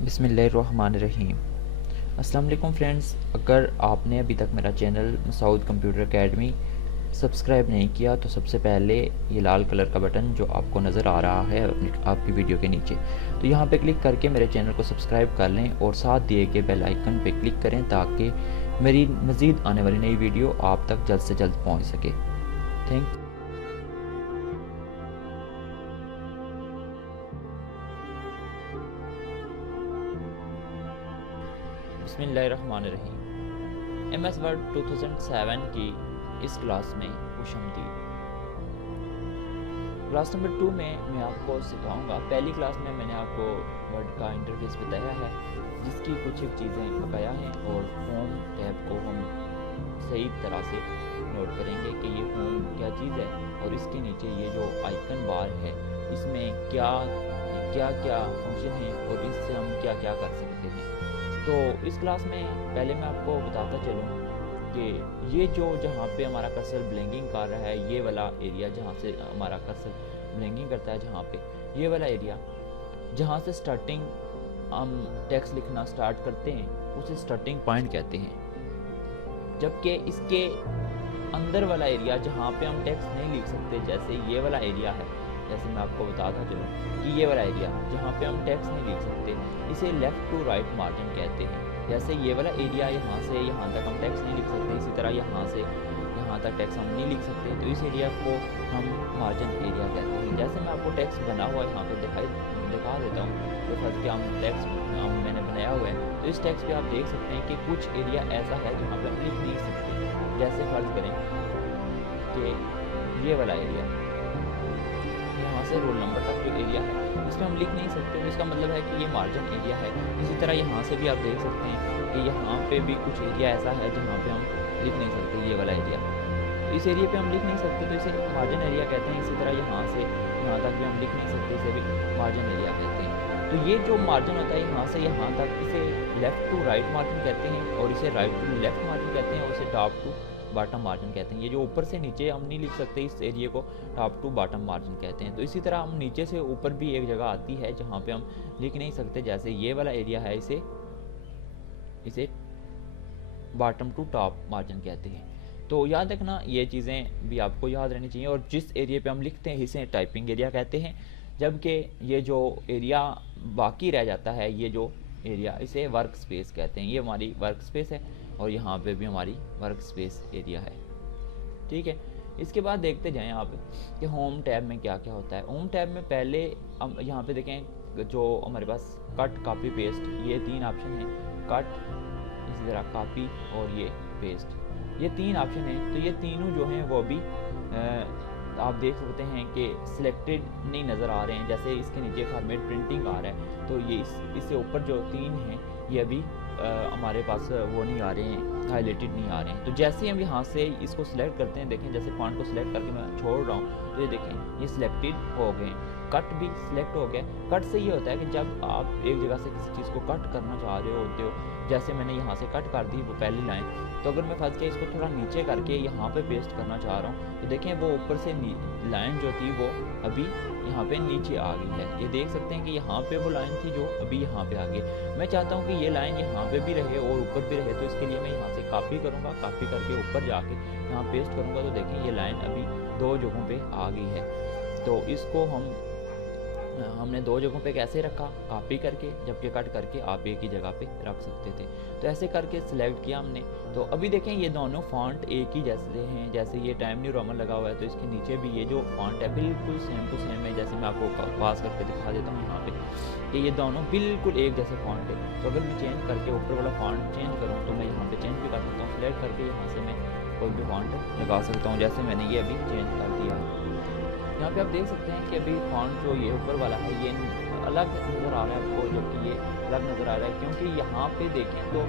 बिस्मिल्लाहिर्रहमानिर्रहीम। अस्सलाम वालेकुम फ्रेंड्स, अगर आपने अभी तक मेरा channel south computer academy subscribe नहीं किया तो सबसे पहले ये लाल कलर का बटन जो आपको नज़र आ रहा है आपकी वीडियो के नीचे, तो यहाँ पे क्लिक करके मेरे चैनल को सब्सक्राइब कर लें और साथ दिए गए बेल आइकन पे क्लिक करें ताकि मेरी मज़ीद आने वाली नई वीडियो आप तक जल्द से जल्द पहुँच सके। थैंक बिस्मिल्लाहिर्रहमानिर्रहीम। एम एस वर्ड 2007 की इस क्लास में खुशामदीद। क्लास नंबर 2 में मैं आपको सिखाऊंगा। पहली क्लास में मैंने आपको वर्ड का इंटरफेस बताया है जिसकी कुछ एक चीज़ें बकाया हैं और होम टैब को हम सही तरह से नोट करेंगे कि ये होम क्या चीज़ है और इसके नीचे ये जो आइकन बार है इसमें क्या क्या क्या फंक्शन है और इससे हम क्या क्या कर सकते हैं। तो इस क्लास में पहले मैं आपको बताता चलूँ कि ये जो जहाँ पे हमारा कर्सर ब्लिंकिंग कर रहा है, ये वाला एरिया जहाँ से हमारा कर्सर ब्लिंकिंग करता है, जहाँ पे ये वाला एरिया जहाँ से स्टार्टिंग हम टेक्स्ट लिखना स्टार्ट करते हैं उसे स्टार्टिंग पॉइंट कहते हैं। जबकि इसके अंदर वाला एरिया जहाँ पे हम टेक्स्ट नहीं लिख सकते, जैसे ये वाला एरिया है, जैसे मैं आपको बताता चलूँ कि ये वाला एरिया जहाँ पे हम टेक्स्ट नहीं लिख सकते इसे लेफ़्ट टू राइट मार्जिन कहते हैं। जैसे ये वाला एरिया यहाँ से यहाँ तक हम टेक्स्ट नहीं लिख सकते, इसी तरह यहाँ से यहाँ तक टेक्स्ट हम नहीं लिख सकते, तो इस एरिया को हम मार्जिन एरिया कहते हैं। जैसे मैं आपको टेक्स्ट बना हुआ यहाँ पर दिखा देता हूँ, तो फर्स्ट क्या हम टेक्स्ट मैंने बनाया हुआ है, तो इस टेक्स्ट पे आप देख सकते हैं कि कुछ एरिया ऐसा है जहाँ पर हम लिख नहीं सकते। जैसे फर्ज करें कि ये वाला एरिया यहाँ से रोल नंबर तक जो एरिया है इसमें हम लिख नहीं सकते, तो इसका मतलब है कि ये मार्जिन एरिया है। इसी तरह यहाँ से भी आप देख सकते हैं कि यहाँ पे भी कुछ एरिया ऐसा है जहाँ पे हम लिख नहीं सकते, ये वाला एरिया, तो इस एरिया पे हम लिख नहीं सकते, तो इसे मार्जिन एरिया कहते हैं। इसी तरह यहाँ से यहाँ तक भी हम लिख नहीं सकते, इसे भी मार्जिन एरिया कहते हैं। तो ये जो मार्जिन होता है यहाँ से यहाँ तक, इसे लेफ़्ट टू राइट मार्जिन कहते हैं और इसे राइट टू लेफ़्ट मार्जिन कहते हैं और इसे टॉप टू बॉटम मार्जिन कहते हैं। ये जो ऊपर से नीचे हम नहीं लिख सकते इस एरिया को टॉप टू बॉटम मार्जिन कहते हैं। तो इसी तरह हम नीचे से ऊपर भी एक जगह आती है जहाँ पे हम लिख नहीं सकते, जैसे ये वाला एरिया है, इसे बॉटम टू टॉप मार्जिन कहते हैं। तो याद रखना ये चीज़ें भी आपको याद रहनी चाहिए। और जिस एरिया पे हम लिखते हैं इसे टाइपिंग एरिया कहते हैं, जबकि ये जो एरिया बाकी रह जाता है, ये जो एरिया, इसे वर्क स्पेस कहते हैं। ये हमारी वर्क स्पेस है और यहाँ पे भी हमारी वर्क स्पेस एरिया है, ठीक है। इसके बाद देखते जाएं आप कि होम टैब में क्या क्या होता है। होम टैब में पहले हम यहाँ पे देखें जो हमारे पास कट, कॉपी, पेस्ट, ये तीन ऑप्शन हैं। कट, इसी तरह कॉपी और ये पेस्ट, ये तीन ऑप्शन हैं। तो ये तीनों जो हैं वो अभी आप देख सकते हैं कि सिलेक्टेड नहीं नज़र आ रहे हैं। जैसे इसके नीचे फॉर्मेट प्रिंटिंग आ रहा है, तो ये इससे ऊपर जो तीन हैं ये अभी हमारे पास वो नहीं आ रहे हैं, हाईलाइटेड नहीं आ रहे हैं। तो जैसे हम यहाँ से इसको सिलेक्ट करते हैं, देखें जैसे फॉन्ट को सिलेक्ट करके मैं छोड़ रहा हूँ, तो ये देखें ये सिलेक्टेड हो गए। कट भी सिलेक्ट हो गया। कट से ये होता है कि जब आप एक जगह से किसी चीज़ को कट करना चाह रहे होते हो, जैसे मैंने यहाँ से कट कर दी वो पहली लाइन, तो अगर मैं फंस के इसको थोड़ा नीचे करके यहाँ पे पेस्ट करना चाह रहा हूँ, तो देखें वो ऊपर से लाइन जो थी वो अभी यहाँ पे नीचे आ गई है। ये देख सकते हैं कि यहाँ पे वो लाइन थी जो अभी यहाँ पे आ गई। मैं चाहता हूँ कि ये लाइन यहाँ पे भी रहे और ऊपर भी रहे, तो इसके लिए मैं यहाँ से कॉपी करूँगा, कॉपी करके ऊपर जाके यहाँ पेस्ट करूँगा, तो देखें ये लाइन अभी दो जगहों पे आ गई है। तो इसको हमने दो जगहों पे कैसे रखा, कॉपी करके, जबकि कट करके आप एक ही जगह पे रख सकते थे। तो ऐसे करके सिलेक्ट किया हमने। तो अभी देखें ये दोनों फॉन्ट एक ही जैसे हैं। जैसे ये टाइम न्यू रोमन लगा हुआ है, तो इसके नीचे भी ये जो फॉन्ट है बिल्कुल सेम टू सेम है। जैसे मैं आपको पास करके दिखा देता हूँ यहाँ पे कि ये दोनों बिल्कुल एक जैसे फॉन्ट है। तो अगर मैं चेंज करके ऊपर वाला फॉन्ट चेंज करूँ तो मैं यहाँ पर चेंज भी कर सकता हूँ। सिलेक्ट करके यहाँ से मैं कोई भी फॉन्ट लगा सकता हूँ, जैसे मैंने ये अभी चेंज कर दिया। यहाँ पे आप देख सकते हैं कि अभी फॉन्ट जो ये ऊपर वाला है ये अलग नज़र आ रहा है आपको, जबकि ये अलग नज़र आ रहा है, क्योंकि यहाँ पे देखें तो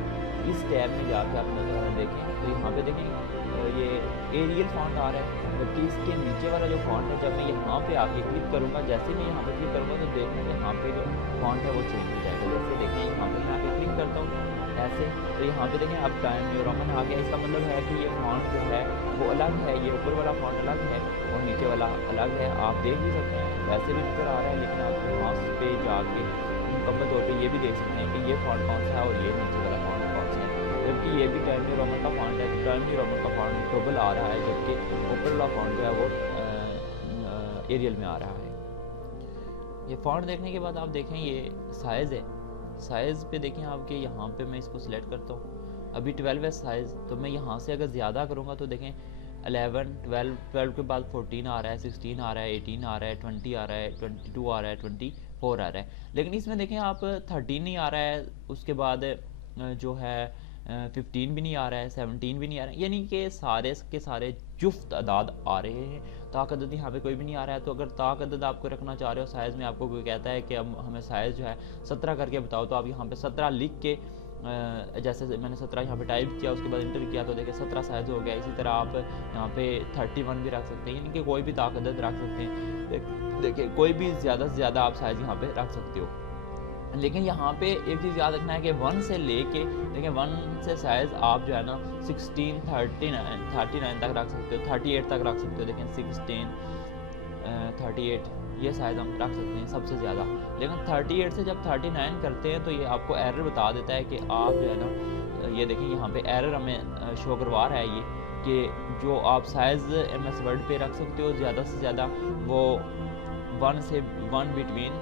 इस टैब में जाके आप नज़र देखें तो यहाँ पे देखें ये एरियल फॉन्ट आ रहा है, जबकि इसके नीचे वाला जो फॉन्ट है, जब मैं यहाँ पे आके क्लिक करूँगा, जैसे मैं यहाँ पे क्लिक करूँगा तो देखना यहाँ पे जो फॉन्ट है वो चेंज हो जाएगा। जैसे देखें यहाँ पे मैं आके क्लिक करता हूँ ऐसे, तो यहाँ पे देखें अब टाइम न्यू रोमन आ गया। इसका मतलब है कि ये फॉन्ट जो है वो अलग है, ये ऊपर वाला फॉन्ट अलग है और नीचे वाला अलग है। आप देख भी सकते हैं वैसे भी नज़र आ रहा है, लेकिन आप यहाँ पे जाके मुकम्मल तौर पे ये भी देख सकते हैं कि ये फॉन्ट कौन सा है और ये नीचे वाला फॉन्ट कौन सा है। जबकि ये भी टाइम न्यू रोमन का फॉन्ट है, तो टाइम न्यू रोमन का फॉन्ट डबल आ रहा है, जबकि ऊपर वाला फॉन्ट जो है वो एरियल में आ रहा है। ये फॉन्ट देखने के बाद आप देखें ये साइज़ है, साइज़ पे देखें आपके यहाँ पे मैं इसको सिलेक्ट करता हूँ, अभी 12 है साइज़, तो मैं यहाँ से अगर ज़्यादा करूँगा तो देखें 11, 12, 12 के बाद 14 आ रहा है, 16 आ रहा है, 18 आ रहा है, 20 आ रहा है, 22 आ रहा है, 24 आ रहा है। लेकिन इसमें देखें आप 13 नहीं आ रहा है, उसके बाद जो है 15 भी नहीं आ रहा है, 17 भी नहीं आ रहा है, यानी कि सारे के सारे जुफ्त अदाद आ रहे हैं। ताक अदद यहाँ पे कोई भी नहीं आ रहा है। तो अगर ताक अदद आपको रखना चाह रहे हो साइज़ में, आपको कोई कहता है कि अब हमें साइज़ जो है 17 करके बताओ, तो आप यहाँ पे 17 लिख के जैसे मैंने 17 यहाँ पे टाइप किया, उसके बाद इंटर किया, तो देखिए 17 साइज़ हो गया। इसी तरह आप यहाँ पे 31 भी रख सकते हैं, यानी कि कोई भी ताक अदद रख सकते हैं। देखिए कोई भी ज़्यादा से ज़्यादा आप साइज़ यहाँ पे रख सकते हो। लेकिन यहाँ पे एक चीज़ याद रखना है कि 1 से लेके देखिए 1 से साइज़ आप जो है ना 16, 39 तक रख सकते हो, 38 तक रख सकते हो। देखें 16, 38 ये साइज़ हम रख सकते हैं सबसे ज़्यादा। लेकिन 38 से जब 39 करते हैं तो ये आपको एरर बता देता है कि आप जो है ना, ये देखें यहाँ पे एरर हमें शो करवा रहा है ये कि जो आप साइज़ MS वर्ड पे रख सकते हो ज़्यादा से ज़्यादा वो 1 से 1 बिटवीन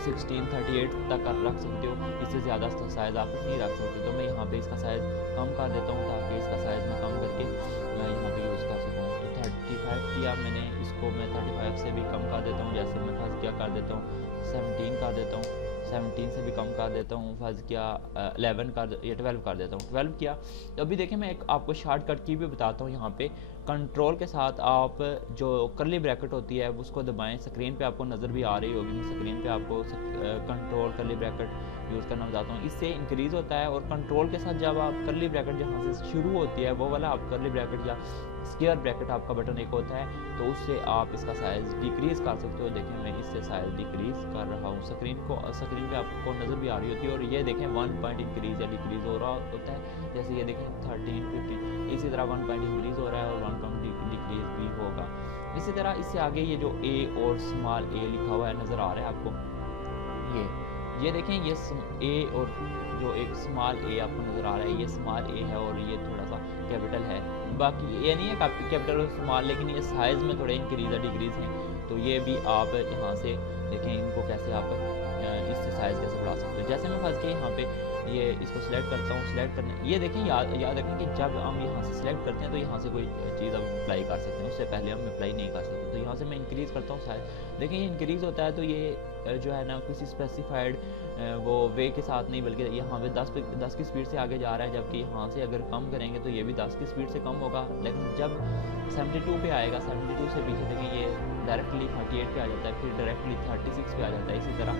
16, 38 तक रख सकते हो, इससे ज़्यादा साइज़ आप नहीं रख सकते। तो मैं यहाँ पे इसका साइज़ कम कर देता हूँ ताकि इसका साइज़ मैं कम करके मैं यहाँ पे यूज़ कर सकूँ। तो 35 किया मैंने, इसको मैं 35 से भी कम कर देता हूँ। जैसे मैं फर्स्ट क्या कर देता हूँ 17 कर देता हूँ, 17 से भी कम कर देता हूँ, फर्स्ट किया 11 कर या 12 कर देता हूँ, 12 किया। तो अभी देखें मैं एक आपको शॉर्टकट की भी बताता हूँ। यहाँ पे कंट्रोल के साथ आप जो करली ब्रैकेट होती है उसको दबाएं, स्क्रीन पे आपको नज़र भी आ रही होगी, मैं स्क्रीन पे आपको कंट्रोल करली ब्रैकेट यूज़ करना बताता हूँ। इससे इंक्रीज़ होता है, और कंट्रोल के साथ जब आप करली ब्रैकेट जहाँ से शुरू होती है वो वाला आप करली ब्रैकेट या स्क्वायर ब्रैकेट आपका बटन एक होता है, तो उससे आप इसका साइज़ डिक्रीज़ कर सकते हो। देखें मैं इससे साइज़ डिक्रीज़ कर रहा हूँ, स्क्रीन पे आपको नज़र भी आ रही होती है। और ये देखें 1 पॉइंट इंक्रीज़ या डिक्रीज़ हो रहा होता है, जैसे ये देखें 13, 15, इसी तरह 1 पॉइंट इंक्रीज़ हो रहा है और 1 पॉइंट डिक्रीज़ भी होगा। इसी तरह इससे आगे ये जो A और स्मॉल a लिखा हुआ है नज़र आ रहा है आपको, ये देखें ये A और जो एक स्मॉल a आपको नज़र आ रहा है, ये स्मॉल a है और ये थोड़ा सा कैपिटल है। बाकी ये नहीं है कैपिटल और स्मॉल, लेकिन ये साइज़ में थोड़े इंक्रीज़ या डिक्रीज़ हैं। तो ये भी आप यहाँ से देखें इनको कैसे आप इससे साइज़ कैसे बढ़ा सकते हो। जैसे मैं फंस के यहाँ पे ये इसको सिलेक्ट करता हूँ, सिलेक्ट करने ये देखें याद रखें कि जब हम यहाँ से सिलेक्ट करते हैं तो यहाँ से कोई चीज़ हम अप्लाई कर सकते हैं, उससे पहले हम अप्लाई नहीं कर सकते। तो यहाँ से मैं इंक्रीज़ करता हूँ साइज़, देखें ये इंक्रीज़ होता है। तो ये जो है ना किसी स्पेसिफाइड वो वे के साथ नहीं, बल्कि यहाँ पे 10 की स्पीड से आगे जा रहा है, जबकि यहाँ से अगर कम करेंगे तो ये भी 10 की स्पीड से कम होगा। लेकिन जब 72 पे आएगा, 72 से पीछे देखें ये डायरेक्टली 38 पे आ जाता है, फिर डायरेक्टली 36 पे आ जाता है, इसी तरह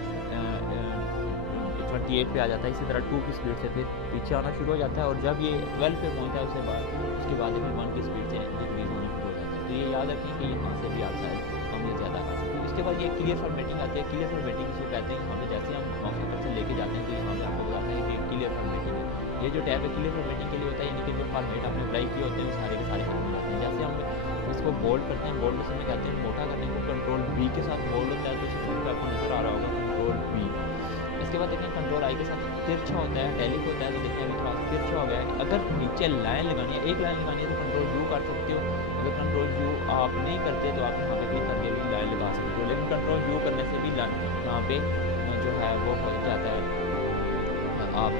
28 पे आ जाता है, इसी तरह 2 की स्पीड से फिर पीछे आना शुरू हो जाता है। और जब ये 12 पे पहुँचता है उसके बाद फिर 1 की स्पीड से डिक्रीज होना शुरू हो जाता है। तो ये याद रखें कि यहाँ से भी आप शायद कम या ज़्यादा कर सकते हैं। इसके बाद ये क्लियर फॉर्मेटिंग आती है। क्लियर फॉर्मेटिंग इसको कहते हैं, यहाँ पे जैसे हम माउस पर से लेके जाते हैं तो यहाँ पे आपको बताता है कि क्लियर फॉर्मेटिंग है। ये जो टैब है क्लियर फॉर्मेटिंग के लिए होता है, यानी कि जो फॉर्मेट आपने अप्लाई किए होते हैं वो सारे के सारे खत्म हो जाते हैं। जैसे हम इसको बोल्ड करते हैं, बोल्ड से कहते हैं मोटा करने को कंट्रोल B के साथ बोल्ड होता है, तो स्क्रीन पर आपको नजर आ रहा होगा कंट्रोल B। इसके बाद देखें कंट्रोल I के साथ तिरछा होता है, टैलिक होता है, तो देखिए अभी थोड़ा तिरछा हो गया है। अगर नीचे लाइन लगानी है, एक लाइन लगानी है तो कंट्रोल U कर सकते हो। अगर कंट्रोल U आप नहीं करते तो आप यहाँ पे क्लिक करके भी लाइन लगा सकते हो, लेकिन कंट्रोल U करने से भी यहाँ पे जो है वो हो जाता है, आप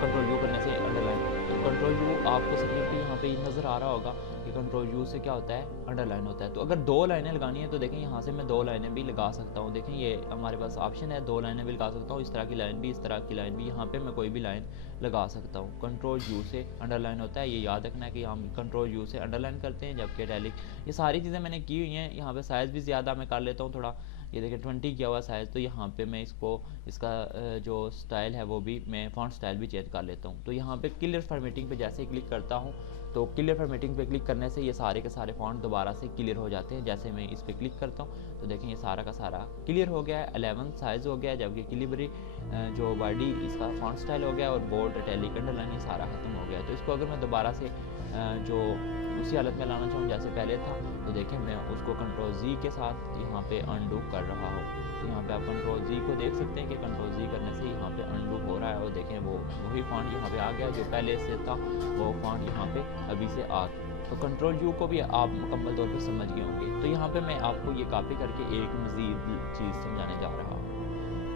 कंट्रोल U करने से अंडरलाइन। तो कंट्रोल U आपको स्क्रीन पे यहाँ पे नज़र आ रहा होगा कि कंट्रोल U से क्या होता है, अंडरलाइन होता है। तो अगर 2 लाइनें लगानी है तो देखें यहाँ से मैं 2 लाइनें भी लगा सकता हूँ। देखें ये हमारे पास ऑप्शन है, 2 लाइनें भी लगा सकता हूँ, इस तरह की लाइन भी, इस तरह की लाइन भी, यहाँ पे मैं कोई भी लाइन लगा सकता हूँ। कंट्रोल U से अंडरलाइन होता है, ये याद रखना है कि हम कंट्रोल U से अंडरलाइन करते हैं, जबकि टैलिक। ये सारी चीज़ें मैंने की हुई हैं। यहाँ पे साइज़ भी ज़्यादा मैं कर लेता हूँ थोड़ा, ये देखिए 20 किया हुआ साइज़, तो यहाँ पे मैं इसका जो स्टाइल है वो भी मैं फॉन्ट स्टाइल भी चेंज कर लेता हूँ। तो यहाँ पे क्लियर फॉर्मेटिंग पे जैसे ही क्लिक करता हूँ तो क्लियर फॉर्मेटिंग पे क्लिक करने से ये सारे के सारे फॉन्ट दोबारा से क्लियर हो जाते हैं। जैसे मैं इस पर क्लिक करता हूँ तो देखें ये सारा का सारा क्लियर हो गया है, 11 साइज़ हो गया है, जबकि क्लिबरी जो बॉडी इसका फॉन्ट स्टाइल हो गया और बोल्ड टैलिक अंडरलाइन ये सारा खत्म हो गया। तो इसको अगर मैं दोबारा से जो उसी हालत में लाना चाहूँ जैसे पहले था, तो देखें मैं उसको कंट्रोल Z के साथ यहाँ पे अनडू कर रहा हूँ। तो यहाँ पे आप कंट्रोल Z को देख सकते हैं कि कंट्रोल Z करने से यहाँ पे अनडू हो रहा है, और देखें वो वही फॉन्ट यहाँ पे आ गया जो पहले से था, वो फॉन्ट यहाँ पे अभी से आ गया। तो कंट्रोल U को भी आप मुकम्मल तौर पे समझ गए होंगे। तो यहाँ पे मैं आपको ये कॉपी करके एक मज़ीद चीज़ समझाने जा रहा हूँ।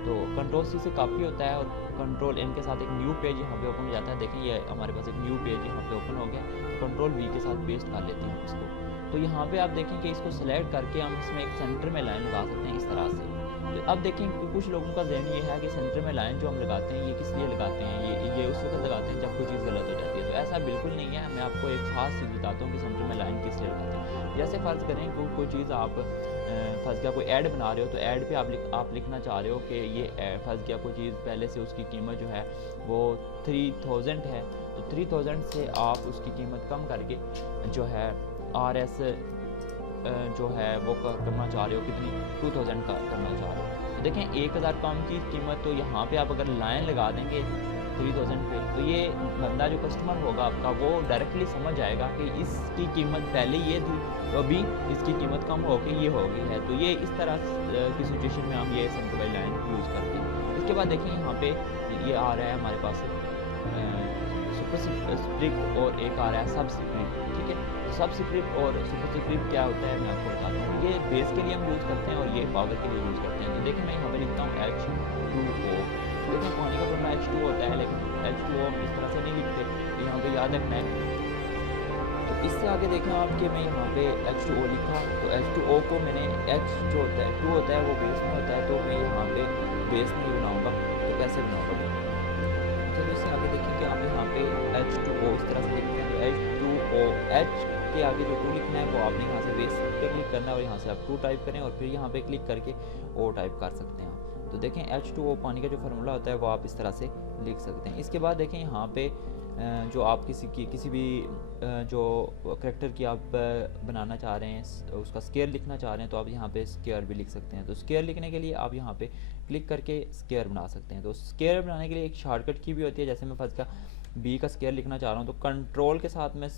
तो कंट्रोल C से कॉपी होता है और कंट्रोल N के साथ एक न्यू पेज यहाँ पे ओपन हो जाता है। देखें ये हमारे पास एक न्यू पेज यहाँ पे ओपन हो गया। तो कंट्रोल V के साथ पेस्ट कर लेते हैं इसको। तो यहाँ पे आप देखें कि इसको सेलेक्ट करके हम इसमें एक सेंटर में लाइन लगा सकते हैं इस तरह से। तो अब देखें कि कुछ लोगों का ज़हन ये है कि सेंटर में लाइन जो हम लगाते हैं ये किस लिए लगाते हैं, ये उस वक्त लगाते हैं जब कोई चीज़ गलत हो जाती है। तो ऐसा बिल्कुल नहीं है। मैं आपको एक ख़ास चीज़ बताता हूँ कि सेंटर में लाइन किस लिए लगाते हैं। जैसे फ़र्ज़ करें कोई चीज़ आप फंस गया, कोई ऐड बना रहे हो, तो ऐड पे आप लिखना चाह रहे हो कि ये फंस गया कोई चीज़, पहले से उसकी कीमत जो है वो 3000 है। तो 3000 से आप उसकी कीमत कम करके जो है RS जो है वो करना चाह रहे हो, कितनी 2000 का करना चाह रहे हो। तो देखें 1000 कम की कीमत, तो यहाँ पे आप अगर लाइन लगा देंगे 3000 पे, तो ये बंदा जो कस्टमर होगा आपका वो डायरेक्टली समझ आएगा कि इसकी कीमत पहले ये थी, तो अभी इसकी कीमत कम होकर ये हो गई है। तो ये इस तरह की सिचुएशन में हम ये सेंटर बाई लाइन यूज़ करते हैं। इसके बाद देखें यहाँ पे ये आ रहा है हमारे पास सुपरस्क्रिप्ट और एक आ रहा है सबस्क्रिप्ट, ठीक है। तो सबस्क्रिप्ट और सुपरस्क्रिप्ट क्या होता है मैं आपको बताता हूँ। ये बेस के लिए हम यूज़ करते हैं और ये पावर के लिए यूज़ करते हैं। तो देखिए मैं यहाँ पे लिखता हूँ H2O। देखिए पानी का फॉर्मूला H2O होता है, लेकिन H2O हम इस तरह से नहीं लिखते, तो यहाँ पे याद रखना है। तो इससे आगे देखें आप कि मैं यहाँ पे H2O लिखा, तो H2O को मैंने H जो होता है 2 होता है वो बेस में होता है, तो मैं यहाँ पे बेस में ही बनाऊँगा। तो कैसे बनाऊँगा, चलो इससे आगे देखें कि आप यहाँ पे H2O इस तरह से लिखते हैं। तो H2O, H के आगे जो 2 लिखना है वो आपने यहाँ से बेस पे क्लिक करना है और यहाँ से आप 2 टाइप करें और फिर यहाँ पे क्लिक करके O टाइप कर सकते हैं। तो देखें H2O पानी का जो फार्मूला होता है वो आप इस तरह से लिख सकते हैं। इसके बाद देखें यहाँ पे जो आप किसी भी जो करैक्टर की आप बनाना चाह रहे हैं, उसका स्केयर लिखना चाह रहे हैं, तो आप यहाँ पे स्केयर भी लिख सकते हैं। तो स्केयर लिखने के लिए आप यहाँ पे क्लिक करके स्केयर बना सकते हैं। तो स्केयर बनाने के लिए एक शॉर्टकट की भी होती है। जैसे मैं फर्स्ट का B का स्केयर लिखना चाह रहा हूँ, तो कंट्रोल के साथ मैं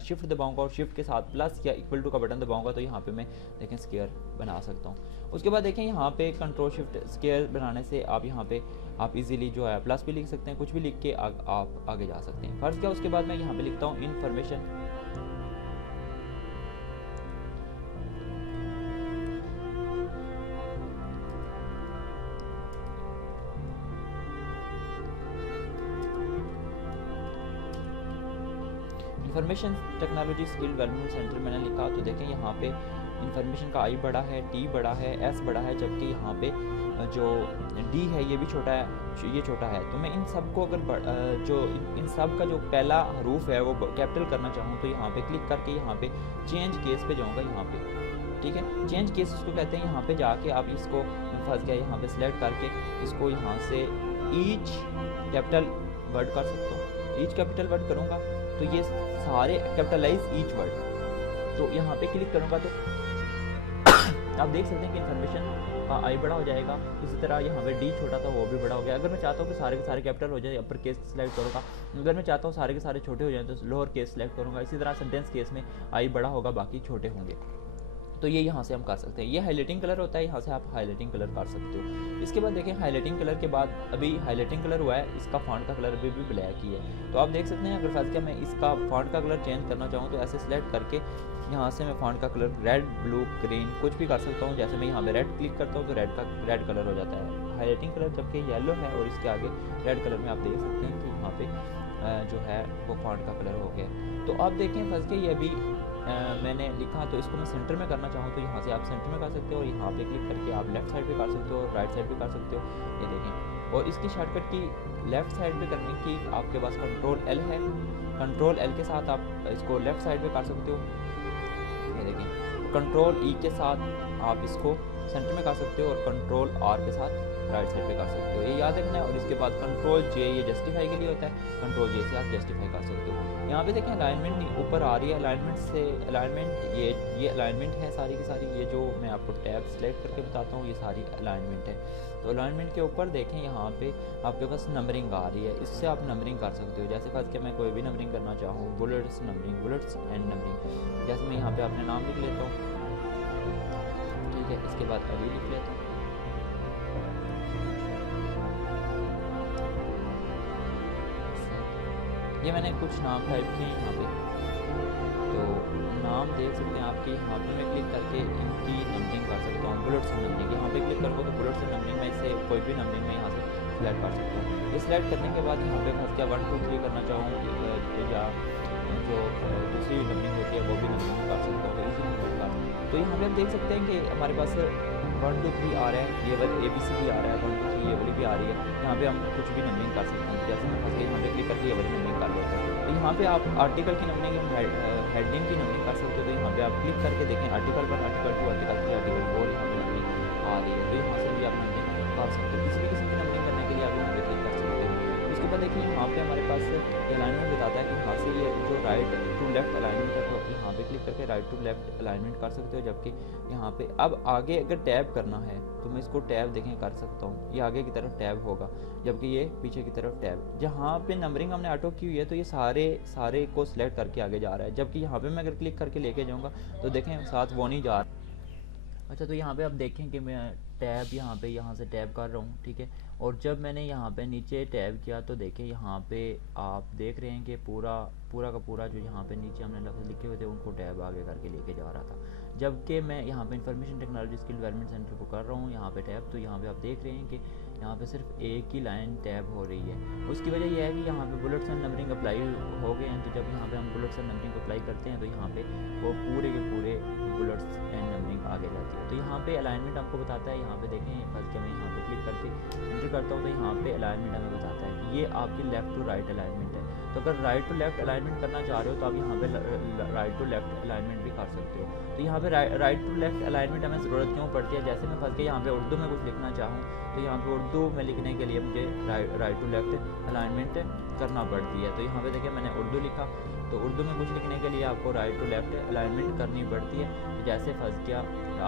शिफ्ट दबाऊंगा और शिफ्ट के साथ प्लस या इक्वल टू का बटन दबाऊंगा, तो यहाँ पे मैं देखें स्केयर बना सकता हूँ। उसके बाद देखें यहाँ पे कंट्रोल शिफ्ट स्केयर बनाने से आप यहाँ पे आप इजीली जो है प्लस भी लिख सकते हैं, कुछ भी लिख के आप आगे जा सकते हैं। फर्स्ट क्या, उसके बाद मैं यहाँ पे लिखता हूँ information. Information technology skill development centre मैंने लिखा, तो देखें यहाँ पे इन्फॉर्मेशन का I बड़ा है, T बड़ा है, S बड़ा है, जबकि यहाँ पे जो D है ये भी छोटा है, ये छोटा है। तो मैं इन सब को अगर जो इन सब का जो पहला हरूफ है वो कैपिटल करना चाहूँ, तो यहाँ पे क्लिक करके यहाँ पे चेंज केस पे जाऊँगा यहाँ पे, ठीक है। चेंज केस उसको कहते हैं। यहाँ पे जाके आप इसको फंस गया, यहाँ पे सिलेक्ट करके इसको यहाँ से ईच कैपिटल वर्ड कर सकता हूँ। ईच कैपिटल वर्ड करूँगा तो ये सारे कैपिटलाइज ईच वर्ड। तो यहाँ पे क्लिक करूँगा तो आप देख सकते हैं कि इन्फॉर्मेशन का I बड़ा हो जाएगा। इसी तरह यहाँ पे D छोटा था वो भी बड़ा हो गया। अगर मैं चाहता हूँ कि सारे के सारे कैपिटल हो जाए, अपर केस सेलेक्ट करूँगा। अगर मैं चाहता हूँ सारे के सारे छोटे हो जाए तो लोअर केस सेलेक्ट करूँगा। इसी तरह सेंटेंस केस में I बड़ा होगा, बाकी छोटे होंगे। तो ये यहाँ से हम कर सकते हैं। ये हाईलाइटिंग कलर होता है, यहाँ से आप हाईलाइटिंग कलर कर सकते हो। इसके बाद देखें हाईलाइटिंग कलर के बाद अभी हाईलाइटिंग कलर हुआ है, इसका फॉन्ट का कलर अभी भी ब्लैक ही है। तो आप देख सकते हैं अगर फर्स्ट क्या मैं इसका फॉन्ट का कलर चेंज करना चाहूँ तो ऐसे सिलेक्ट करके यहाँ से मैं फॉन्ट का कलर रेड, ब्लू, ग्रीन कुछ भी कर सकता हूँ। जैसे मैं यहाँ पे रेड क्लिक करता हूँ तो रेड कलर हो जाता है हाईलाइटिंग कलर, जबकि येलो है और इसके आगे रेड कलर में आप देख सकते हैं कि यहाँ पे जो है वो फॉन्ट का कलर हो गया। तो आप देखें फर्स्ट के ये अभी मैंने लिखा, तो इसको मैं सेंटर में करना चाहूँ तो यहाँ से आप सेंटर में कर सकते हो और यहाँ पे क्लिक करके आप लेफ्ट साइड पे कर सकते हो और राइट साइड पे कर सकते हो। ये देखें, और इसकी शॉर्टकट की लेफ्ट साइड पे करने की आपके पास कंट्रोल L है। कंट्रोल L के साथ आप इसको लेफ्ट साइड पे कर सकते हो। ये देखें, कंट्रोल E के साथ आप इसको सेंटर में कर सकते हो और कंट्रोल आर के साथ राइट साइड पे कर सकते हो, ये याद रखना है। और इसके बाद कंट्रोल जे ये जस्टिफाई के लिए होता है, कंट्रोल जे से आप जस्टिफाई कर सकते हो। यहाँ पे देखें अलाइनमेंट ऊपर आ रही है, अलाइनमेंट से अलाइनमेंट ये अलाइनमेंट है सारी की सारी, ये जो मैं आपको टैब सेलेक्ट करके बताता हूँ ये सारी अलाइनमेंट है। तो अलाइनमेंट के ऊपर देखें यहाँ पे आपके पास नंबरिंग आ रही है, इससे आप नंबरिंग कर सकते हो। जैसे फर्स्ट के मैं कोई भी नंबरिंग करना चाहूँ, bullets numbering, bullets and numbering, जैसे मैं यहाँ पे अपने नाम लिख लेता हूँ, ठीक है। इसके बाद अली लिख लेता हूँ, ये मैंने कुछ नाम टाइप किए हैं यहाँ पे। तो नाम देख सकते हैं आपकी, यहाँ पे मैं क्लिक करके इनकी नंबरिंग कर सकता हूँ, बुलेट्स एंड नंबरिंग। यहाँ पे क्लिक करूँगा तो बुलेट्स एंड नंबरिंग में इससे कोई भी नंबरिंग में यहाँ से सिलेक्ट कर सकता हूँ। ये सिलेक्ट करने के बाद यहाँ पे फर्स्ट क्या 1 2 3 करना चाहूँ, या जो दूसरी नंबरिंग होती है वो भी नंबरिंग कर सकता हूँ, इसी नंबरिंग का। तो यहाँ पे हम देख सकते हैं कि हमारे पास 1 2 3 आ रहा है, ये वाला ABC भी आ रहा है, 1 2 3 ये वाली भी आ रही है। यहाँ पे हम कुछ भी नंबरिंग कर सकते हैं। जैसे मैं फर्स्ट यहाँ पे क्लिक करके ये वाली नंबरिंग कर लेता हूँ। तो यहाँ पे आप आर्टिकल की नंबरिंग, हेडिंग की नंबरिंग कर सकते हो। तो यहाँ पे आप क्लिक करके देखें आर्टिकल 1, आर्टिकल 2, आर्टिकल 3, आर्टिकल 4 यहाँ पे नंबरिंग आ रही है। तो यहाँ से भी आप नंबरिंग कर सकते हो, किसी भी नंबरिंग करने के लिए आप यहाँ पे क्लिक कर सकते हो। उसके बाद देखिए यहाँ पे हमारे पास अलाइनमेंट बताता है कि यहाँ से ये जो राइट टू लेफ्ट अलाइनमेंट है, तो यहाँ पे क्लिक करके राइट टू लेफ्ट अलाइनमेंट कर सकते हो। जबकि यहाँ पे अब आगे अगर टैब करना है तो मैं इसको टैब देखें कर सकता हूँ, ये आगे की तरफ टैब होगा, जबकि ये पीछे की तरफ टैब। जहाँ पे नंबरिंग हमने ऑटो की हुई है तो ये सारे को सिलेक्ट करके आगे जा रहा है, जबकि यहाँ पे मैं अगर क्लिक करके लेके जाऊँगा तो देखें साथ वो नहीं जा रहा। अच्छा, तो यहाँ पे आप देखें कि मैं टैब यहाँ से टैब कर रहा हूँ, ठीक है। और जब मैंने यहाँ पे नीचे टैब किया तो देखें यहाँ पे आप देख रहे हैं कि पूरा का पूरा जो यहाँ पे नीचे हमने लफ्ज़ लिखे हुए थे उनको टैब आगे करके लेके जा रहा था। जबकि मैं यहाँ पे information technology skill development centre को कर रहा हूँ यहाँ पे टैब, तो यहाँ पे आप देख रहे हैं कि यहाँ पे सिर्फ एक ही लाइन टैब हो रही है। उसकी वजह यह है कि यहाँ पे बुलेट्स एंड नंबरिंग अप्लाई हो गए हैं। तो जब यहाँ पे हम बुलेट्स एंड नंबरिंग अप्लाई करते हैं तो यहाँ पे वो पूरे के पूरे बुलेट्स एंड नंबरिंग आगे जाती है। तो यहाँ पे अलाइनमेंट आपको बताता है, यहाँ पे देखें फर्स्ट मैं यहाँ पे क्लिक करके एंटर करता हूँ तो यहाँ पे अलाइनमेंट हमें बताता है कि ये आपकी लेफ्ट टू राइट अलाइनमेंट है। तो अगर राइट टू लेफ्ट अलाइनमेंट करना चाह रहे हो तो आप यहाँ पे राइट टू लेफ्ट अलाइनमेंट भी कर सकते हो। तो यहाँ पे राइट टू लेफ्ट अलाइनमेंट हमें ज़रूरत क्यों पड़ती है, जैसे मैं फर्स्ट के यहाँ पे उर्दू में कुछ लिखना चाहूँ तो यहाँ पे उर्दू में लिखने के लिए मुझे राइट टू लेफ्ट अलाइनमेंट करना पड़ती है। तो यहाँ पे देखिए मैंने उर्दू लिखा, तो उर्दू में कुछ लिखने के लिए आपको राइट टू लेफ्ट अलाइनमेंट करनी पड़ती है। तो जैसे फर्स्ट क्या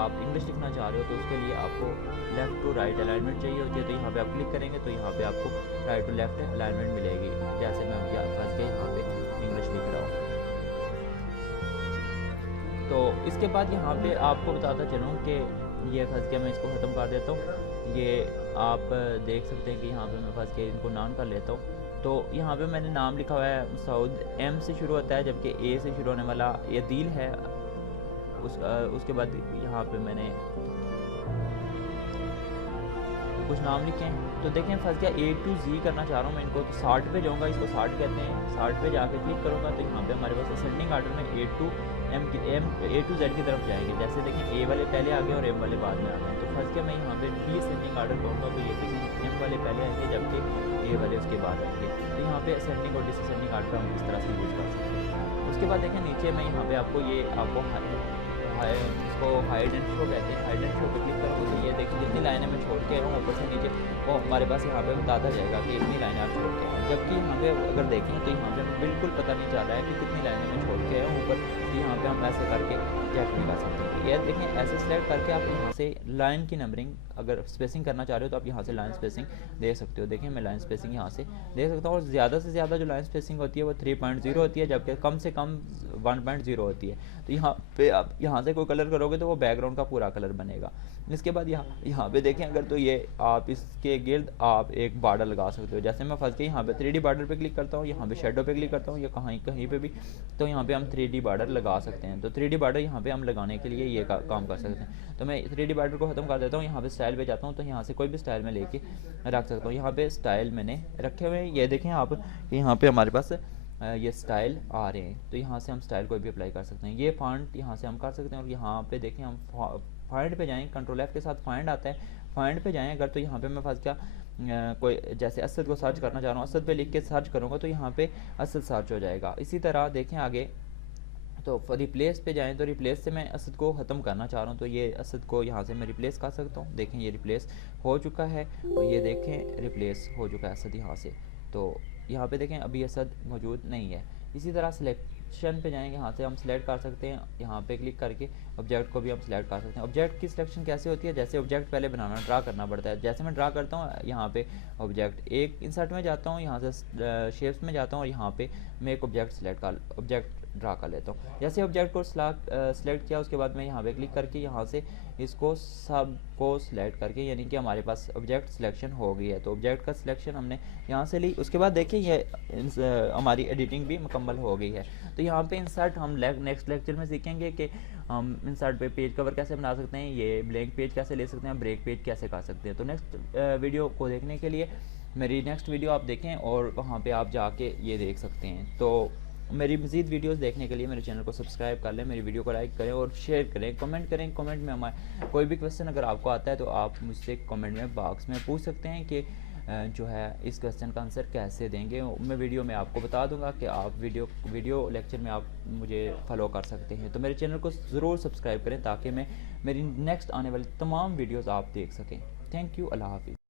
आप इंग्लिश लिखना चाह रहे हो तो उसके लिए आपको लेफ़्ट टू राइट अलाइनमेंट चाहिए होती है। तो यहाँ पे आप क्लिक करेंगे तो यहाँ पे आपको राइट टू लेफ्ट अलाइनमेंट मिलेगी। जैसे मैं फर्स्ट के यहाँ पे इंग्लिश लिख रहा हूँ। तो इसके बाद यहाँ पे आपको बताता चलूँ कि ये फर्स्ट के मैं इसको ख़त्म कर देता हूँ। ये आप देख सकते हैं कि यहाँ पे मैं फर्स्ट के इनको नाम कर लेता हूँ। तो यहाँ पे मैंने नाम लिखा हुआ है सऊद, M से शुरू होता है, जबकि A से शुरू होने वाला यदील है। उसके बाद यहाँ पे मैंने कुछ नाम लिखे हैं। तो देखें फर्स्ट क्या A to Z करना चाह रहा हूँ मैं इनको, तो 60 पे जाऊँगा, इसको 60 कहते हैं। 60 पे जाके क्लिक करूँगा तो यहाँ पे हमारे पास असेंडिंग आर्डर में A to Z की तरफ जाएंगे। जैसे देखें A वाले पहले आ गए और M वाले बाद में आ गए। तो फर्स्ट क्या मैं यहाँ पे डिसेंडिंग आर्डर कहूँगा तो ये देखें M वाले पहले आएंगे जबकि A वाले उसके बाद आएंगे। तो यहाँ पे असेंडिंग और डिसेंडिंग आर्डर हम इस तरह से यूज़ कर सकते हैं। उसके बाद देखें नीचे मैं यहाँ पे आपको इसको हाइड एंड शो कहते हैं। हाइड एंड शो पे क्लिक करूँगा तो ये देखिए जितनी लाइनें मैं छोड़ के आया हूँ ऊपर से नीचे वो हमारे पास यहाँ पे बताता जाएगा कि इतनी लाइनें आप छोड़ के आए। जबकि यहाँ पे अगर देखें तो यहाँ पे बिल्कुल पता नहीं चल रहा है कि कितनी लाइनें मैं छोड़ के आया हूँ ऊपर। तो यहाँ पे हम ऐसे करके चेक भी कर सकते हैं। ये देखें ऐसे सेलेक्ट करके आप यहाँ से लाइन की नंबरिंग अगर स्पेसिंग करना चाह रहे हो तो आप यहाँ से लाइन स्पेसिंग दे सकते हो। देखें मैं लाइन स्पेसिंग यहाँ से दे सकता हूँ और ज़्यादा से ज़्यादा जो लाइन स्पेसिंग होती है वो 3.0 होती है, जबकि कम से कम 1.0 होती है। तो यहाँ पे आप यहाँ से कोई कलर करोगे तो वो बैकग्राउंड का पूरा कलर बनेगा। इसके बाद यहाँ पे देखें अगर तो ये आप इसके गिर्द आप एक बॉर्डर लगा सकते हो। जैसे मैं फर्स्ट के यहाँ पे 3D बॉर्डर पे क्लिक करता हूँ, यहाँ पे शेडो पे क्लिक करता हूँ या कहीं पे भी, तो यहाँ पे हम 3D बॉर्डर लगा सकते हैं। तो 3D बॉर्डर यहाँ पे हम लगाने के लिए ये काम कर सकते हैं। तो मैं 3D बॉर्डर को ख़त्म कर देता हूँ। यहाँ पे स्टाइल पे जाता हूँ तो यहाँ से कोई भी स्टाइल में लेके रख सकता हूँ। यहाँ पे स्टाइल मैंने रखे हुए हैं, ये देखें आप यहाँ पे हमारे पास ये स्टाइल आ रहे हैं। तो यहाँ से हम स्टाइल कोई भी अप्लाई कर सकते हैं। ये फॉन्ट यहाँ से हम कर सकते हैं। और यहाँ पे देखें हम फाइंड पे जाएँ, कंट्रोल F के साथ फाइंड आता है, फाइंड पे जाएँ अगर, तो यहाँ पे मैं फर्स्ट क्या कोई जैसे असद को सर्च करना चाह रहा हूँ, असद पे लिख के सर्च करूँगा तो यहाँ पे असद सर्च हो जाएगा। इसी तरह देखें आगे तो रिप्लेस पे जाएँ तो रिप्लेस से मैं असद को ख़त्म करना चाह रहा हूँ, तो ये असद को यहाँ से मैं रिप्लेस कर सकता हूँ। देखें ये रिप्लेस हो चुका है और ये देखें रिप्लेस हो चुका है असद यहाँ से। तो यहाँ पे देखें अभी असद मौजूद नहीं है। इसी तरह सिलेक्शन पे जाएंगे, यहाँ से हम सिलेक्ट कर सकते हैं, यहाँ पे क्लिक करके ऑब्जेक्ट को भी हम सिलेक्ट कर सकते हैं। ऑब्जेक्ट की सिलेक्शन कैसे होती है, जैसे ऑब्जेक्ट पहले बनाना ड्रा करना पड़ता है। जैसे मैं ड्रा करता हूँ यहाँ पे ऑब्जेक्ट एक इंसर्ट में जाता हूँ, यहाँ से शेप्स में जाता हूँ और यहाँ पे मैं एक ऑब्जेक्ट ड्रा कर लेता हूँ। जैसे ऑब्जेक्ट को सिलेक्ट किया उसके बाद मैं यहाँ पे क्लिक करके यहाँ से इसको सब को सिलेक्ट करके, यानी कि हमारे पास ऑब्जेक्ट सिलेक्शन हो गई है। तो ऑब्जेक्ट का सिलेक्शन हमने यहाँ से ली। उसके बाद देखिए ये हमारी एडिटिंग भी मुकम्मल हो गई है। तो यहाँ पे इंसर्ट हम नेक्स्ट लेक्चर में सीखेंगे कि हम इंसर्ट पे पेज कवर कैसे बना सकते हैं, ये ब्लैंक पेज कैसे ले सकते हैं, ब्रेक पेज कैसे कर सकते हैं। तो नेक्स्ट वीडियो को देखने के लिए मेरी नेक्स्ट वीडियो आप देखें और वहाँ पे आप जाके ये देख सकते हैं। तो मेरी मज़ीद वीडियोस देखने के लिए मेरे चैनल को सब्सक्राइब कर लें, मेरी वीडियो को लाइक करें और शेयर करें, कमेंट करें। कमेंट में हमारे कोई भी क्वेश्चन अगर आपको आता है तो आप मुझसे कमेंट में बॉक्स में पूछ सकते हैं कि जो है इस क्वेश्चन का आंसर कैसे देंगे। मैं वीडियो में आपको बता दूंगा कि आप वीडियो लेक्चर में आप मुझे फॉलो कर सकते हैं। तो मेरे चैनल को ज़रूर सब्सक्राइब करें ताकि मैं मेरी नेक्स्ट आने वाली तमाम वीडियोज़ आप देख सकें। थैंक यू, अल्लाह हाफिज़।